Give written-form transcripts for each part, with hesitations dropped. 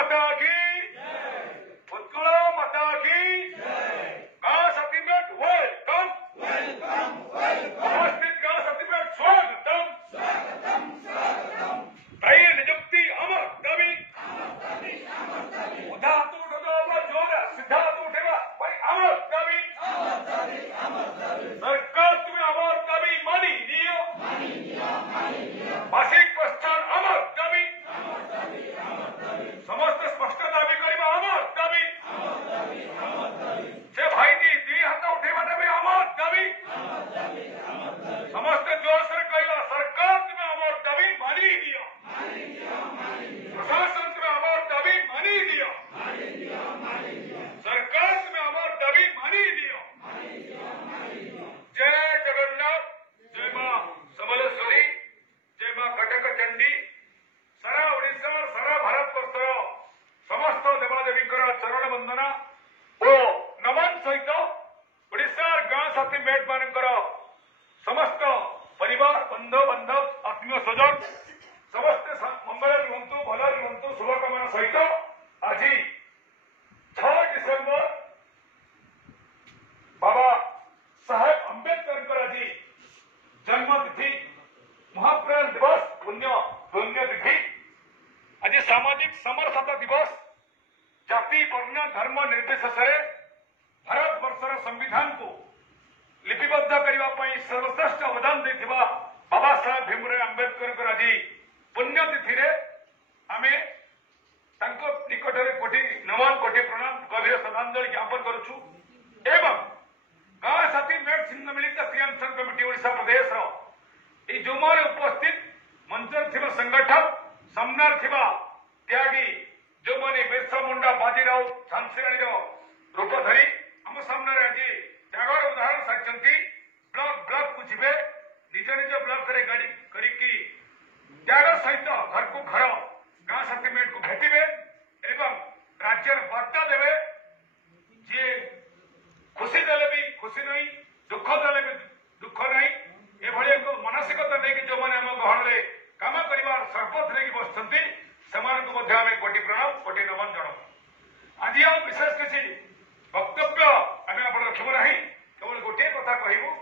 माता की, उत्कल माता की। गाँव सर्टिफिकेट वेलकम, उपस्थित गाँव सर्टिफिकेट स्वागतम। भाई नियुक्ति अमर दाबी, उठा हाथ उठो जोर सीधा हाथ उठेगा भाई अमर दाबी। सरकार तुम्हें अमर दाबी मानी लियो, मासिक प्रस्थान अमर दाबी, समस्त स्पष्ट दाबी करवा अमर दाबी। से भाई दी हाथ उठेवा दाबी अमर दाबी, समस्त जोर से कहला सरकार तुम्हें अमर दाबी मानी लियो, प्रशासन तुम्हें अमर दाबी मानी लियो, सरकार तुम्हें अमर दाबी मानी लियो। जय जगन्नाथ, जय मां समलेश्वरी, जय मां कटक चंडी। सारा ओडिशा सारा भारत वर्षर समस्त देवादेवी चरण वंदना ओ नमन सहित ओडिशा गाँ साथी मेट मान समस्त परिवार बंधु बांधव आत्मीय स्वजन समस्ते मंगल रुहतु भल रुहतु शुभकामना सहित आज 6 डिसेम्बर बाबा साहेब अम्बेडकर आज जन्मतिथि महाप्राण दिवस पुण्यतिथि। आज सामाजिक समरसता दिवस जाति वर्ण धर्म निर्विशेष भारत वर्षर संविधान को लिपिबद्ध करने सर्वश्रेष्ठ अवदान देथिबा बाबा साहेब भीमराव अम्बेडकर आज पुण्यतिथि आम निकट में कोटि नमन कोटि प्रणाम गभीर श्रद्धांजलि ज्ञापन करुछु। एवं गाँ साथी मेट सिंह मिलित क्रियानुष्ठान कमिटी ओडिशा प्रदेश जो माने उपस्थित मंचर थिबा संगठन सामनार थिबा त्यागी जो माने बिरसा मुंडा बाजीराव झांसीराणी रूप धरी आम सामने आज त्यागर उदाहरण सारी ब्लॉक ब्लॉक को जीवे निज निज ब्लॉक रे गाड़ी करिकी त्याग सहित घर को घर गाँ सर्टिफिकेट को भेटे एवं राज्य बार्ता देवे जे खुशी देले भी खुशी नहीं दुख देले भी दुख नहीं एभली एक मानसिकता नहीं जो मैंने आम गहन में काम कर सरपंच नहीं बसती से कोटि प्रणाम कोटि नमन जन। आज आ विशेष किसी वक्तव्य आम आप रखू ना केवल गोटे कथा कहूँ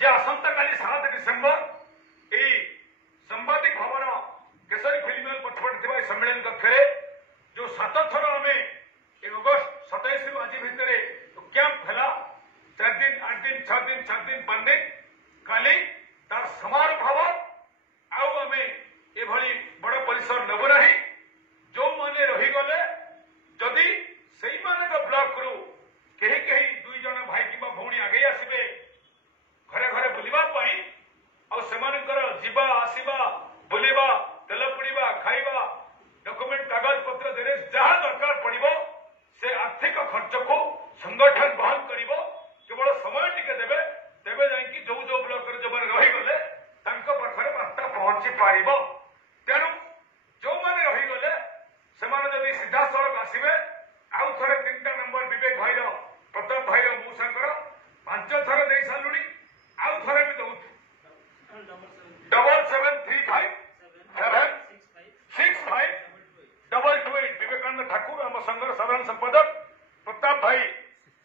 जे आसंता काली 7 डिसेम्बर यही सांबादिक भवन केशरी फिल्म हॉल पछपटे सम्मेलन कक्ष जो 7 थर आम अगस्ट 27 आज भितर कैंप है 4 दिन 8 दिन 6 दिन 7 दिन 5 दिन काली तार समारोह भाव आम एभली बड़ परिसर नब ना जो मैंने रहीगले जदि से ब्लॉक रु कहीं 2 जन भाई कि भौणी आगे आसबे घरे घरे बुलवाई जीवा आसवा बुलवा तेल पड़ा खाइबा डॉक्यूमेंट कागज पत्र दे जहाँ दरकार पड़ो से आर्थिक खर्च को संगठन बहन कर केवल समय टिके देवे तेरे जाकि जो जो ब्लॉक जो मैंने रहीगले पाखे बार्ता पहुंची पार तेणु जो मैंने रहीगले से सीधा सड़क आसवे आउ थे 3टा नंबर विवेक भाई प्रताप भाई मौसाकर 5 थर दे सारूनी आउ थे भी दौ 7735765228 विवेकानंद ठाकुर आम संघर साधारण संपादक प्रताप भाई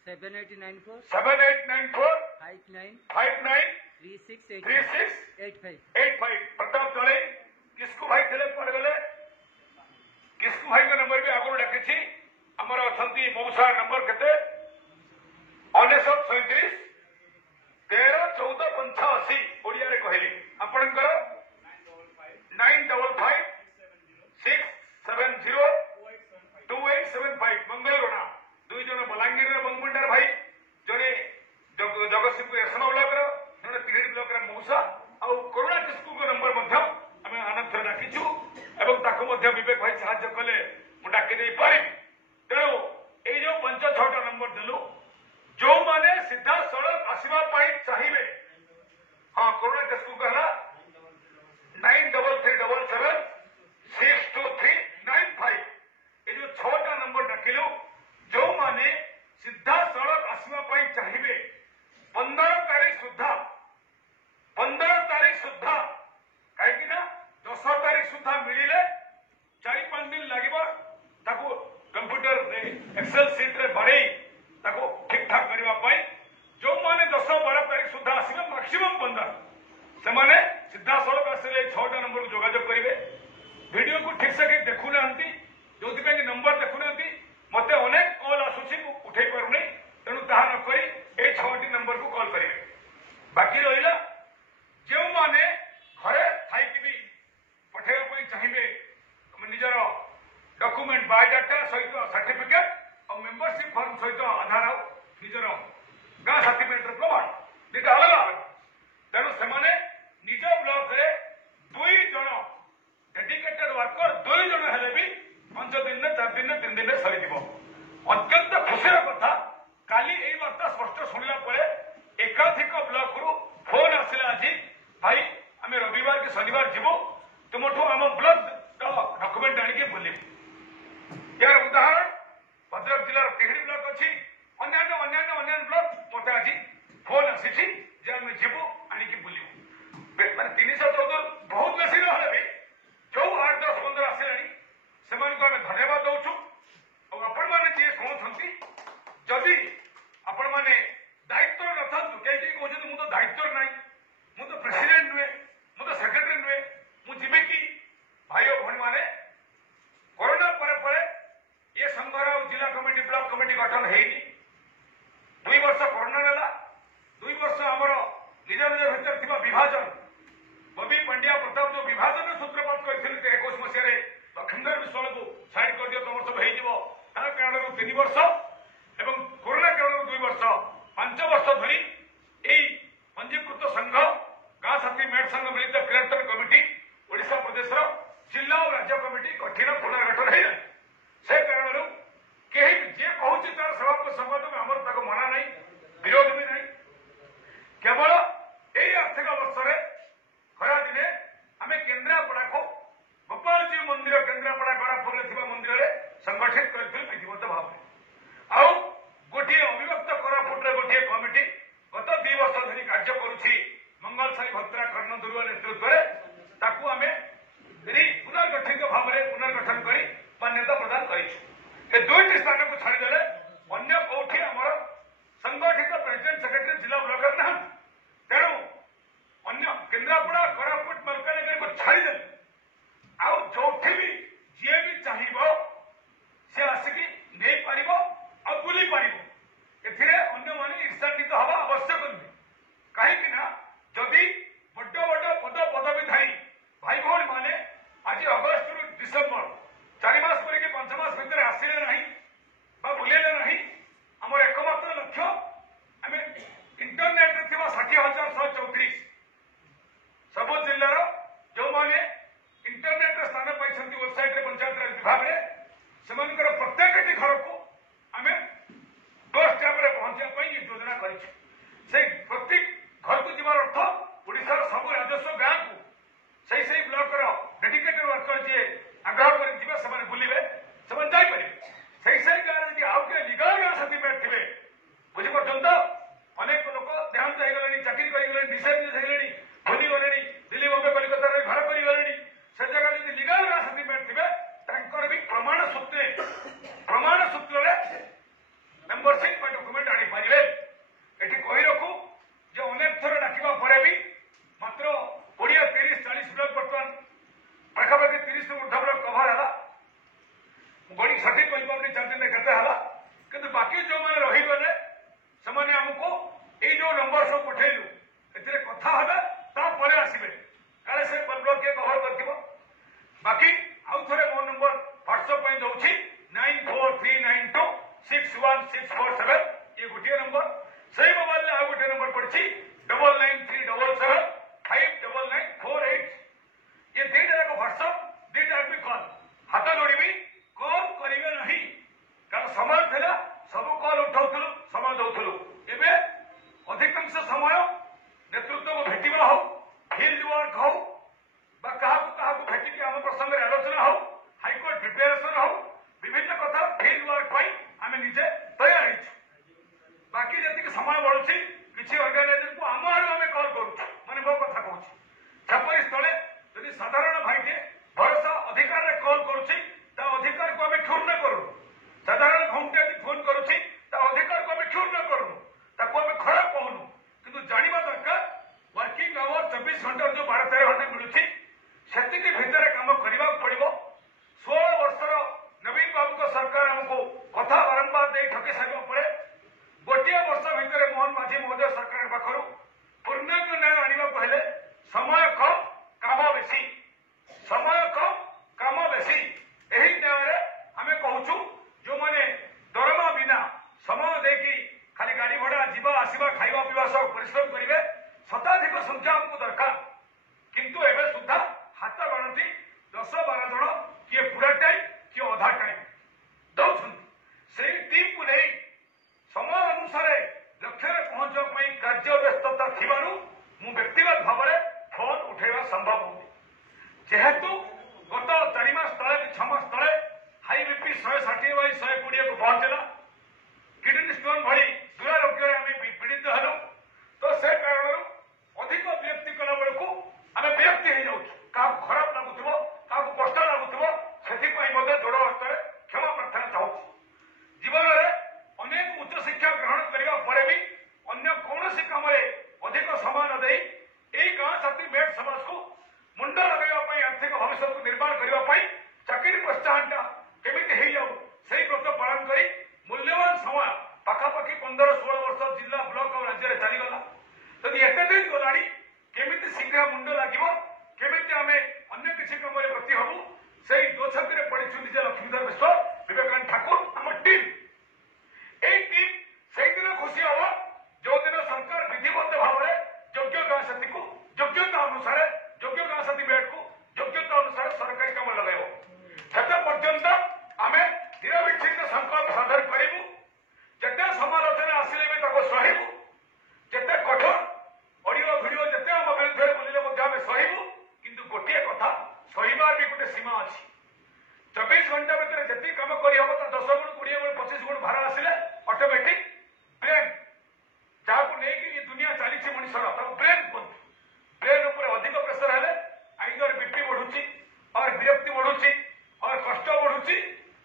7894593685 प्रताप जड़े किस्कू भाई थे गले किस्कू भाई का नंबर भी आगुरी डाकी आमर अच्छा मौसा नंबर के 9937 131485 ओडिया कहली आपणकर 9556702875 मंगल रोना 2 जन बलांगीर मंगमुंडार भाई जड़े जगतसिंहपुर एसना ब्लॉक जड़े तिहिड़ी ब्लॉक मौसा आउ करुणा किस्कू नंबर आम आनंद डाकीचु विवेक भाई साहाଯ୍य कले डाकी पारि तेणु ये जो 5-6टा नंबर देलु जो माने सीधा सड़क आसवा चाहिए हाँ करुणा किस्कू कहला 93776239 ये जो 6टा नंबर डाकिलु जो माने सीधा सड़क आसवा चाहिए 15 तारीख सुधा कहीं 10 तारीख सुधा मिले 4-5 दिन लगे एक्सेल सीट रे भरे ठीक ठाक करने जो मैंने 10-12 तारीख सुधा आसवे मैक्सिमम 15 से सीधा सड़क आसे 6टा नंबर को जोगाजोग करेंगे वीडियो को ठीक से कहीं देखु ना जो नंबर देखु ना मत अनेक कॉल आसूसी उठे पारूनी तेणु ताहा नक ये 6टी नंबर को कॉल करेंगे बाकी रहा जो मैंने घरे थी भी पठेगा चाहिए निजर डॉक्यूमेंट बायोडाटा सहित सर्टिफिकेट और मेंबरशिप फॉर्म सहित आधार निजर गाँ सर्टिफिकेट प्रमाण दुटा अलग अलग तेणु से निज ब्लॉक रे 2 जन डेडिकेटेड वर्कर 2 जन हेले भी 5 दिन 4 दिन 3 दिन सरी अत्यंत खुशी कथा काली यही वार्ता स्पष्ट शुणला एकाधिक ब्लॉक रु फोन आसला आज भाई आम रविवार के शनिवार जीवु तुमठू आम ब्लॉक डॉक्यूमेंट आनिक बुलू यार उदाहरण भद्रक जिलार टेहड़ी ब्लॉक अच्छी अन्य ब्लॉक मत आज फोन आसी आम जीवु आनिक बुलू मैंने 314 बहुत बेसी रहा भी जो 8, 10, 15 आसला से आम धन्यवाद दौचु आपण मैंने जी शुणुंट जदि आपण मैंने दायित्व न था कहीं कहते मुझे दायित्व ना मुझे प्रेसिडेंट नुहे मुझे सेक्रेटरी नुहे मुझे कि भाई और भौणी मैंने कोरोना पर ये संघर जिला कमिटी ब्लॉक कमिटी गठन है 2 वर्ष कोरोना नेला 2 वर्ष आमर निज निज भर थी विभाजन बबी पंड्या प्रताप जो विभाजन सूत्रपात करते 21 मसीह लक्ष्मीधर विश्वाल को साइड कर दियो तुम सब हो कारण 3 वर्ष एवं कोरोना कारण 2 वर्ष 5 वर्ष धरी यही पंजीकृत संघ गाँ साथी मेट संघ मिलित क्रियान्वयन कमिटी ओडिशा प्रदेश जिला और राज्य कमिटी कठिन पुनर्गठन है से कारण कहीं जे कहूँ तार सभापति संवाद में आमर तक मना नहीं विरोध भी नहीं केवल यही आर्थिक वर्ष खरा दिने आम केन्द्रापड़ा को गोपाल जी मंदिर केन्द्रापड़ा गरापुर मंदिर में संगठित कर विधिवत भाव आउ गोटे अविभक्त कोरापुट गोटे कमिटी गत 2 वर्ष धरी कार्य करुछि मंगल साई भत्रा कर्ण दुर्वा नेतृत्व में आम पुनर्गठित भाव में पुनर्गठन कर मान्यता प्रदान कर 2टी स्थान को छाड़देले अन्य कौटी आमर संगठित प्रेसिडेंट सेक्रेटरी जिला ब्लॉक ना तेणु अन्य केन्द्रापड़ा कोरापुट मलकानगिरी को छाड़देले आउ जो भी जी भी चाहिए सी आसिकी नहीं पार और बुली पार अन्य मैंने ईर्षान्वित हवा आवश्यक नुहे कहीं जदि बड़ बड़ पद पदवी थाई भाई भौणी मैंने आज अगस्त रु डिसेम्बर 4 मास पर 5 मास भितर आसिले ना बुलेले ना आम एकमात्र लक्ष्य आम इंटरनेट रे 60,134 सब जिलार जो मैंने इंटरनेट रे स्थान पाई वेबसाइट रे पंचायत राज विभाग में से प्रत्येक घर को आम डोर स्टेप रे पहुंचा ये योजना कर प्रत्येक घर को जीवार अर्थ ओडिशार सब राजस्व गाँ को सही ब्लॉक डेडिकेटेड वर्कर जी आग्रह कर बुलवे से जापर सही गाँव आउ किए लिगल गाँ सर्टिफिकेट थे बुझीपार अनेक लोक देहांत हो चाकरी कर डिसेबल हो भूलीगले दिल्ली बम्बे कलिकता घर कर से जगह लिगल गाँ सर्टिफिकेट थे भी प्रमाण सूत्रे को पहुंचला किडनी स्टोन भली दुरारोग्य आम पीड़ित हेलु तो से कारण अधिक विरक्ति कला बेलू आम विरक्ति हो जाऊँ क्या खराब लगुव क्या कष्ट लगुव से जोड़ हस्त क्षमा प्रार्थना चाहूँ जीवन में अनेक उच्च शिक्षा ग्रहण करने पर भी अन्य कौन कम अधिक समय न दे गाँ साथी मेट समाज को मुंड लगे आर्थिक भविष्य को निर्माण करने चाकरी प्रोत्साहन केमी हो से व्रत पालन कर मूल्यवान समय पाखापाखि 15-16 वर्ष जिला ब्लॉक और राज्य में चलीगला जदि एत दिन गला केमी शीघ्र मुंड लगे केमी आम अन्य किसी कम प्रति हबू से दो छक पड़ी लक्ष्मीधर मिश्र विवेकानंद ठाकुर आम टीम टीम से दिन खुशी हम जो दिन सरकार विधिबद्ध भाव में योग्य गाँ साथी को योग्यता अनुसार योग्य गाँ साथी बेड को योग्यता अनुसार सरकारी कम लगे से पर्यंत आम निरविच्छिन्न संकल्प साधन करूँ जिते समालोचना आसिले भी सहबू जिते कठोर ऑडियो वीडियो जिते आम विरुद्ध बोलिले आम सहबू किंतु गोटे कथा सहबार भी गोटे सीमा अच्छी 24 घंटा भितर जितनी कम करहब 10 गुण 20 गुण 25 गुण भार आसिले ऑटोमेटिक ब्रेन जहाँ को लेकिन ये दुनिया चली मनुष्यर ब्रेन ब्रेन उपर अधिक प्रेसर है आइदर बीपी बढ़ुची और विरक्ति बढ़ुची और कष्ट बढ़ुची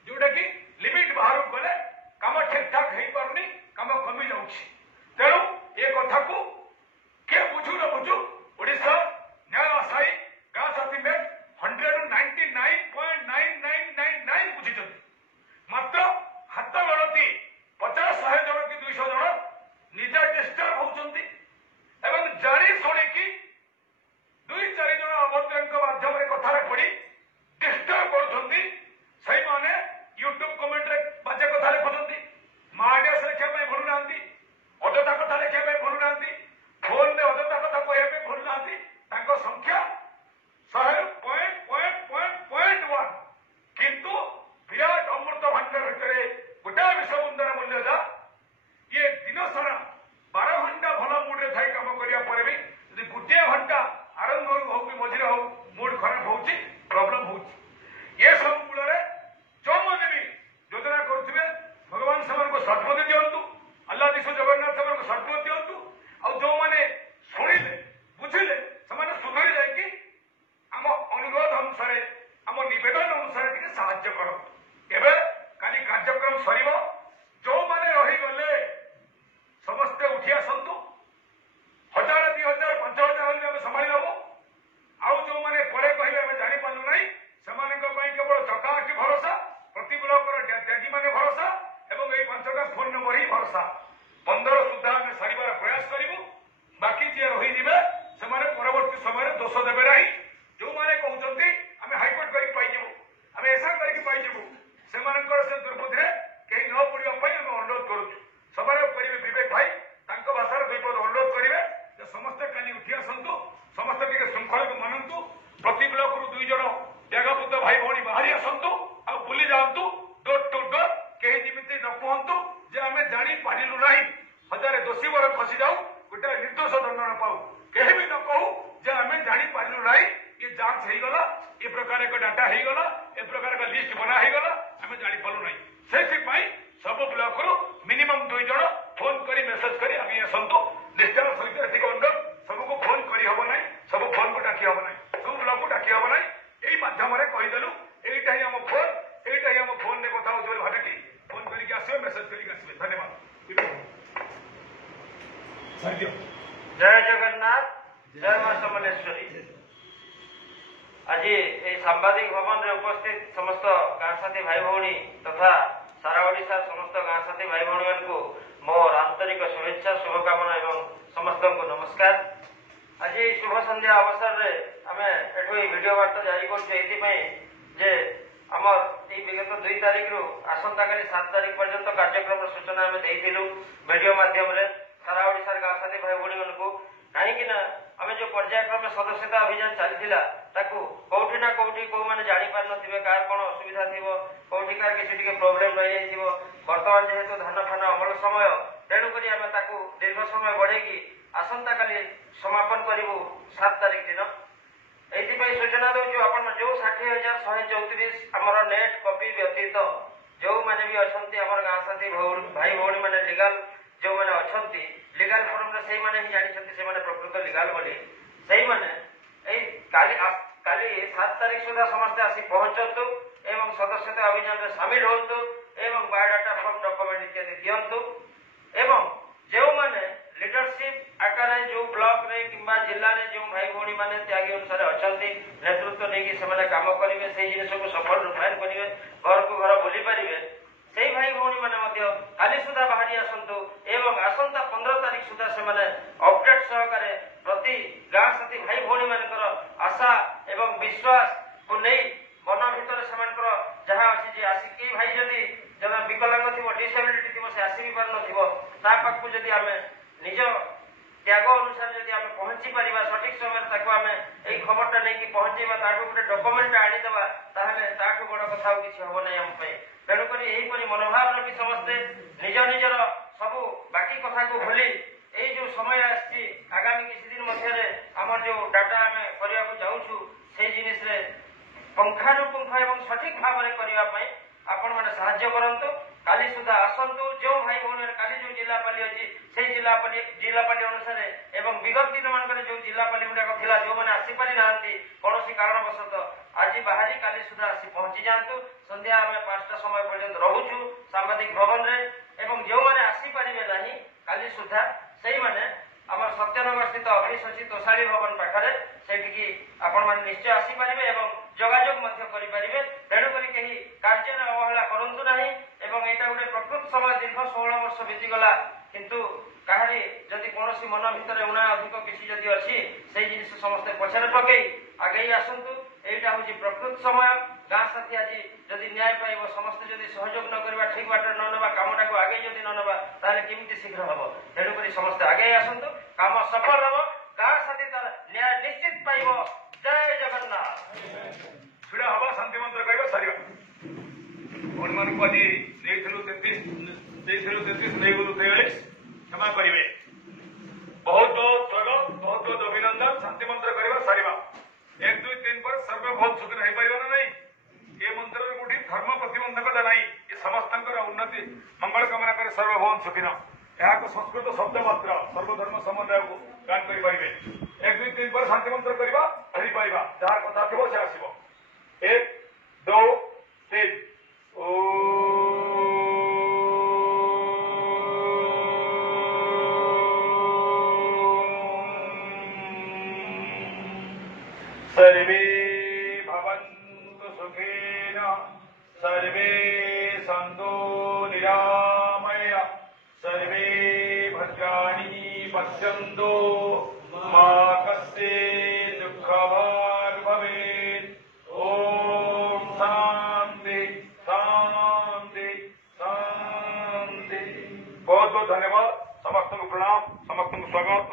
जोटा कि लिमिट बाहर गले कम ठीक ठाक हो पारनी कम कमी जाऊँगी तेणु ये कथा को किए बुझू न बुझू ओडिशा न्याय आशायी गाँ साथी में 199.9999 बुझी मात्र हाथ गणती 50-100 जन कि 200 जन निजा डिस्टर्ब होती जानी शुणिकी 2-4 जन अभद्र माध्यम कथार पड़ी डिस्टर्ब कर यूट्यूब कमेंट बाजे कथा लिखुंट मार्डियस लिखा भूलु ना अजथा कथा लिखा भूलु ना फोन में अजथा कथा कहना भूलु ना संख्या 100.1 किंतु विराट अमृत भांडार भितर गोटा विश्व मुंदर मूल्य जा ये दिन सारा 12 घंटा भल मुड्रे थाई कम करने पर भी गोटे घंटा आरंभ हो कि मझे हो मुड खराब हो प्रॉब्लम हो ये सब मूल जो मैंने भी योजना करुवे भगवान से सद्बुद्धि दिंतु अल्लाह दिशु जगन्नाथ से सद्बुद्धि दिंतु आ जो मैंने शुणिले बुझिले से सुधरी जाकि आम अनुरोध अनुसार आम नवेदन अनुसार टे साहाय्य कर काली कार्यक्रम सर जो मैंने रहीगले समस्ते उठी आसतु 1000 2000 5000 आम संभाली नबू आउ जो मैंने परे कहे आम जापारू ना से केवल चका आखि भरोसा प्रति ब्लॉक डैडी मैंने भरोसा एवं ये 5टा फोन नंबर ही भरोसा 15 सुधा आम सारिबार प्रयास करूँ बाकी जी रही से परवर्ती समय दोष देवे ना जो मैंने कहते आम हाइकोर्ट कर पाइबू आम एसा करके पाइबू से दुर्बुद्धि कहीं न पड़ापी आम अनुरोध करुँ सब करेंगे विवेक भाई भाषार 2 पद अनुरोध करेंगे समस्ते काली उठी आसतु समस्ते टे श्रृंखला को मानतु प्रति ब्लॉक रु 2 जन त्यागपुत भाई भाई बाहरी आसतु आ बुली जातु डोर टू डोर कहीं जमी न कहतु जे आम जापारू ना 1000 दोषी वर खसी जाऊ गोटे निर्दोष दंड न पाऊ कहीं भी न कहू जे आम जापारू ना ये जांच हो गला ये प्रकार एक डाटा हो गला ए प्रकार का लिस्ट बना हो गला आम जापारू ना से सब ब्लॉक रु मिनिमम 2 जन फोन करी मेसेज करी आम आसतु निश्चय सहित एतिक अनुरोध सबको फोन करी हम ना सब फोन को डाकी हम ना सब ब्लॉक को डाकी हम ना यही माध्यम कहीदेलु यहीटा ही आम फोन में कथा हो भाटी फोन करके आसवे मेसेज करके आसवे धन्यवाद जय जगन्नाथ जय मां समलेश्वरी आज ये सांबादिक भवन में उपस्थित समस्त गाँ साथी भाई भौणी तथा सारा ओडिशा समस्त गाँ साथी भाई भौणी मान को मोर आंतरिक शुभेच्छा शुभकामना एवं समस्त को नमस्कार। आज शुभ संध्या अवसर रे आम एठो वीडियो वार्ता जारी कर आमर विगत 2 तारिख रु आसंता काली 7 तारिख पर्यंत कार्यक्रम सूचना आम देइथिलु वीडियो माध्यम रे सारा ओडिशा गाँ साथी भाई भौणी मान को कहीं आम जो पर्यायक्रमे सदस्यता अभियान चलता कौटी ना कौटी कौ मैंने जापार थे कार कौन असुविधा थी कौटिकार किसी प्रोब्लेम रही जाइए बर्तमान जेहेतु धान फान अमल समय तेणुक आम दीर्घ समय बढ़े आसंता काली समापन करूँ 7 तारिख दिन ये सूचना दूँ आप जो 60,134 आमर नेट कॉपी व्यतीत जो मैंने भी अच्छा आम साथी भाई भौणी मैंने लीगल जो मैंने अच्छा लीगल फॉर्म रे सही माने ही जानी से माने प्रकृत लीगल बोली सही माने काली 7 तारीख सुधा समस्त आसी पहुंचतु एवं सदस्यता अभियान में शामिल होतु एवं बायोडाटा फॉर्म डॉक्यूमेंट इत्यादि दियंतु एवं जो माने लीडरशिप आकार जो ब्लॉक रे किंबा जिल्ला रे जो भाई भौणी माने त्यागी अनुसार अछंती नेतृत्व नै कि से काम करिवे सेही जिनिस को सफल रूपायन करिवे घर को घर बुली परिवे सेही भाई भौणी माने मध्य काली सुधा बाहरी आसंतु एवं आसंता 15 तारीख सुधा से माने अपडेट सहकारे प्रति गाँ साथी भाई भौणी मानकर आशा एवं विश्वास को नहीं मन भीतर से जहाँ अच्छी जे आसिक भाई जदि जब विकलांग थी डिसेबिलिटी थी से आसी भी पार नाक जदि आम निज त्याग अनुसार जदि आम पहुंची पार सठिक समय आम यही खबरटा नहीं पहुंचेबा गोटे डॉक्यूमेंट आनीदेवा ताठू बड़ कथा किसी हम ना आम तेणुक यहीपरि मनोभाव रखी समस्ते निज निजर सबू बाकी कथा को भूली यही जो समय आगामी किसी दिन मध्य आम जो डाटा आम करने जाऊँ से जिनिस पुंखानुपुंख एवं सठिक भाव में करने आपण मैंने साहाय्य करंतु काली सुधा आसंतु जो भाई भौणी काली जो जिलापाली अच्छी से जिलापाली अनुसार एवं विगत दिन मान जो जिलापाली गुड़ाक था जो मैंने आसीपारी ना कौन कारणवश आज बाहरी काली सुधा आसी पहुंची जातु संध्या आम 5टा समय पर्यंत रोचु सांबादिक भवन रे एवं जो मैंने आसीपारे ना काली सुधा से मैंने आम सत्यनगर स्थित ऑफिस अच्छी तोषाली भवन पाखे से आपण मैंने निश्चय आसीपारे एवं जोगाजोग करें तेणुक कहीं कार्य अवहेला करूँ ना एवं यहाँ गोटे प्रकृत समय दीर्घ 16 वर्ष बीतीगला किंतु कहारी जदि कौन मन भितर उना अधिक किसी जदि अच्छी से जिन समस्ते पछारे पकई आगे आसतु यहाँ हूँ प्रकृत समय गाँ साथी आज जदि न्याय पाइब समस्ते जदि सहयोग न करवा ठीक बाटर न नवा कामटा को आगे जदि न नवा ताले केमिति शीघ्र हम तेणुक समस्ते आगे आसतु काम सफल हम गाँ साथी तार न्याय निश्चित पाइब। जय जगन्नाथ। छुड़ा हवा शांति मंत्र कहवा सारिबा भौणी मानक आज देइथिलु 33 नेगुरु 43 क्षमा करिवे बहुत बहुत स्वागत बहुत बहुत अभिनंदन शांति मंत्र कहवा सारिबा 1 2 3 पर सर्वभौत सुखी रही पारिबा नहीं ये मंत्र रे गुडी धर्म प्रतिबंधकता नहीं ये समस्तंकर उन्नति मंगल कामना करे सर्वभौम सुखिन यहाँ संस्कृत शब्द मात्र सर्वधर्म समन्वय को गान करि पारिबे 1 2 3 पर शांति मंत्र करवा हरि पाइबा जहाँ कथा थिबो से आसीबो 1 2 3 सर्वे भवन्तु सुखेन सर्वे सन्तु निरामय सर्वे भद्राणि पश्यन्तु मा कश्चित् दुःखभाग् भवेत्। ओम शांति शांति शांति। बहुत बहुत धन्यवाद समस्त को प्रणाम समस्त को स्वागत।